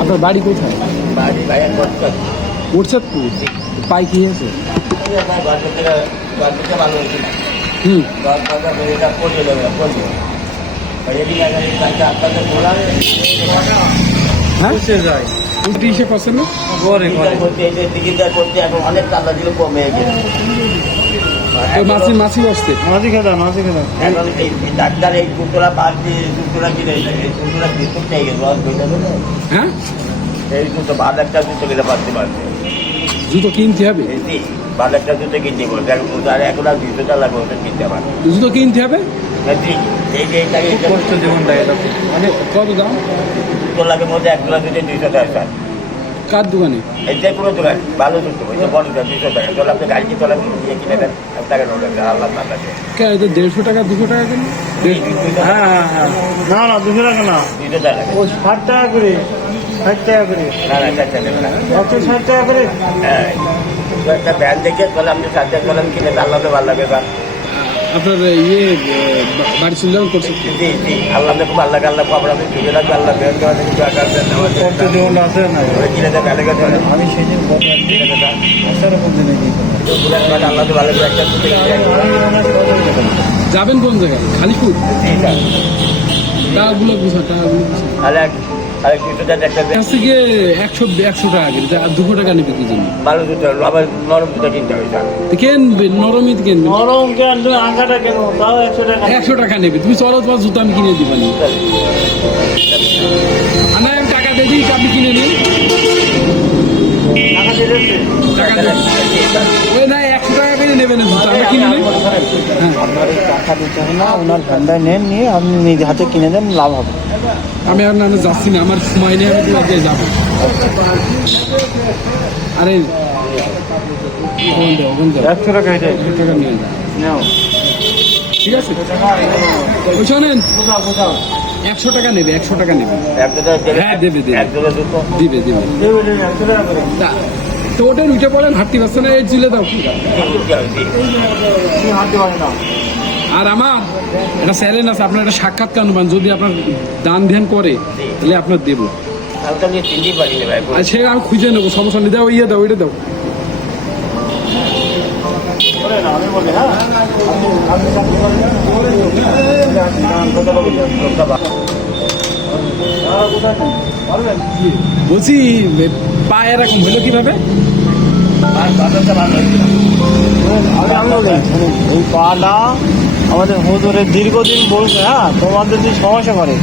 আপনার বাড়ি কোথায়? বাড়ি বাইরে উঠছে পাই কি হয়েছে? হুম হ্যাঁ যায় উঠে এসে পাচ্ছেন না অনেক টাকা দিলে কমে গেছে। মাছি মাছি বসছে মাছি খেতাম মাছি খেতাম এখন এই ডাক্তার এই দুটোরা বাদ দিয়ে দুটোরা কিনে এই দুটোরা ভিতর থেকে রস বইটা দেবে। হ্যাঁ এই দুটো ভাত একটা দুটো গেলে পারতে পারবে। জুতো কিনতে হবে, এই ভাত একটা দুটো কিনতে বলবে আর এখন আর 200 টাকা লাগবে ওটা কিনতে পারবে। জুতো কিনতে হবে এই যে এইটাকে কষ্ট জীবনটা এটা মানে কত দাম? দুটো লাগে মধ্যে 1 জোড়া দিতে 200 টাকা। কার দোকানে? এই যে কোনো দোকান ভালো জুতো ওই যে বড়টা 200 টাকা। তাহলে আপনি গাড়ি চলা দিয়ে কিনে দেন টাকা নেবেন আল্লাহ তাআলা কেন এটা 150 টাকা 200 টাকা কেন? হ্যাঁ হ্যাঁ হ্যাঁ না না 200 টাকা না 200 টাকা ও 60 টাকা করে 60 টাকা করে না না চাচা নেবেন না 160 টাকা করে। হ্যাঁ তো একটা ব্যান্ড দেখে তাহলে আপনি সাথে চলেন কিনে আল্লাহ তো ভালো লাগবে বা আপনার বাড়ি চলে যাবেন করছে জি জি আল্লাহ খুব আল্লাহ আল্লাহ খবর আপনি চলে রাখবে আল্লাহ বের করে দেন কিছু আকার দেন কষ্ট জীবনটা আছে না কিনে দেন আলাদা করে আমি সেই দিন কত কিনে দেন আসার মধ্যে নাকি আল্লাহ তো ভালো একটা যাবেন কোন জায়গায়? খালিপুর? টাকাগুলো বুঝা টাকাগুলো আরেক 200 টাকা একটা কাছ থেকে 100 টাকা কিনতে আর 200 টাকা নেবে কি জন্য? ভালো জুতো আবার নরম জুতো কিনতে হবে কিনবে নরমিত কিনবে নরম কেন তুমি আঙ্গাটা কেন তাও 100 টাকা 100 টাকা নেবে তুমি চলো তোমার জুতো আমি কিনে দিবানি না আমি টাকা দিয়ে দিই আপনি কিনে নিন টাকা দিয়ে দিচ্ছে টাকা দেন ওই না 100 টাকা করে নেবেন জুতো আমি কিনে নিই আপনার এই টাকা দিতে হবে না ওনার ঠান্ডায় নেন নিয়ে আপনি নিজে হাতে কিনে দেন লাভ হবে। আমি আর না যাচ্ছি না আমার সময় নেই আমি তোমাকে যাবো আরে 100 টাকা এটাই 100 টাকা নিয়ে যাও নাও ঠিক আছে ওই শোনেন কোথাও কোথাও 100 টাকা নেবে 100 টাকা নেবে হ্যাঁ দেবে দেবে এক জোড়া জুতো দিবে দিবে দেবে দেবে 100 টাকা করে তো ওটা উঠে পড়েন হাঁটতে পারছে না এই জিলে দাও তুমি হাতে পারে না আর আমার এটা স্যালেন আছে আপনার একটা সাক্ষাৎকার নেবেন যদি আপনার দান ধ্যান করে তাহলে আপনার দেবো হালকা নিয়ে চিনতেই পারি না ভাই আর সে আমি খুঁজে নেবো সমস্যা নেই দাও ইয়ে দাও ওইটা দাও করে না আমি বলি হ্যাঁ আপনি কাজ করেন বলছি পা এরকম হলো কিভাবে? এই পাটা আমাদের হুজুরের দীর্ঘদিন বলছে হ্যাঁ তোমাদের যদি সমস্যা করে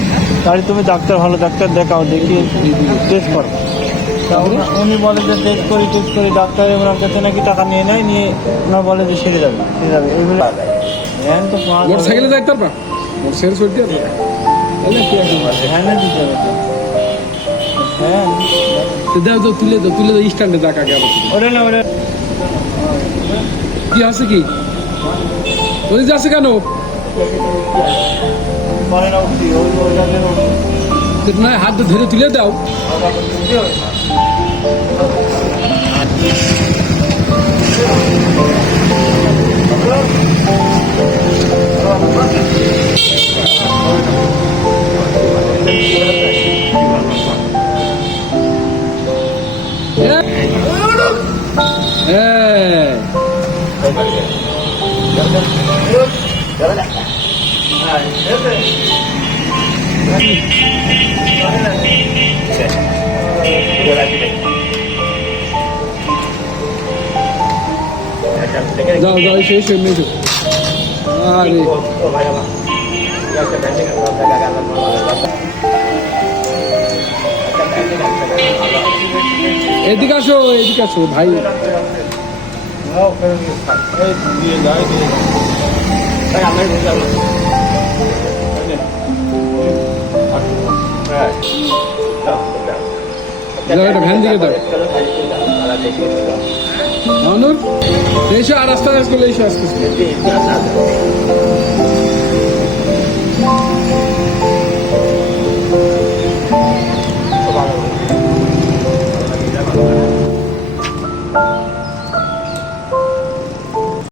তাহলে তুমি ডাক্তার ভালো ডাক্তার দেখাও দেখিয়ে টেস্ট করো উনি বলে যে টেস্ট করি ডাক্তার ওনার কাছে নাকি টাকা নিয়ে নেয় নিয়ে ওনার বলে যে সেরে যাবে এইগুলো হ্যাঁ তো মোটর সাইকেলে ডাক্তার পা মোটর সাইকেল সরতে হবে হ্যাঁ না দিতে হবে হ্যাঁ দাও দাও তুলে দাও স্ট্যান্ডে যাক আগে আবার ওটা না ওটা কি আছে কি ওই যাচ্ছে কেন পরে না উঠছি ওই না হাত ধরে তুলে দাও যাও যাও শেষ হয়ে নিয়েছো আরে এদিকে আসো ভাই ভ্যান দিকে দাও মানুষ এসো আর রাস্তা আসলে এসো আস্তে আস্তে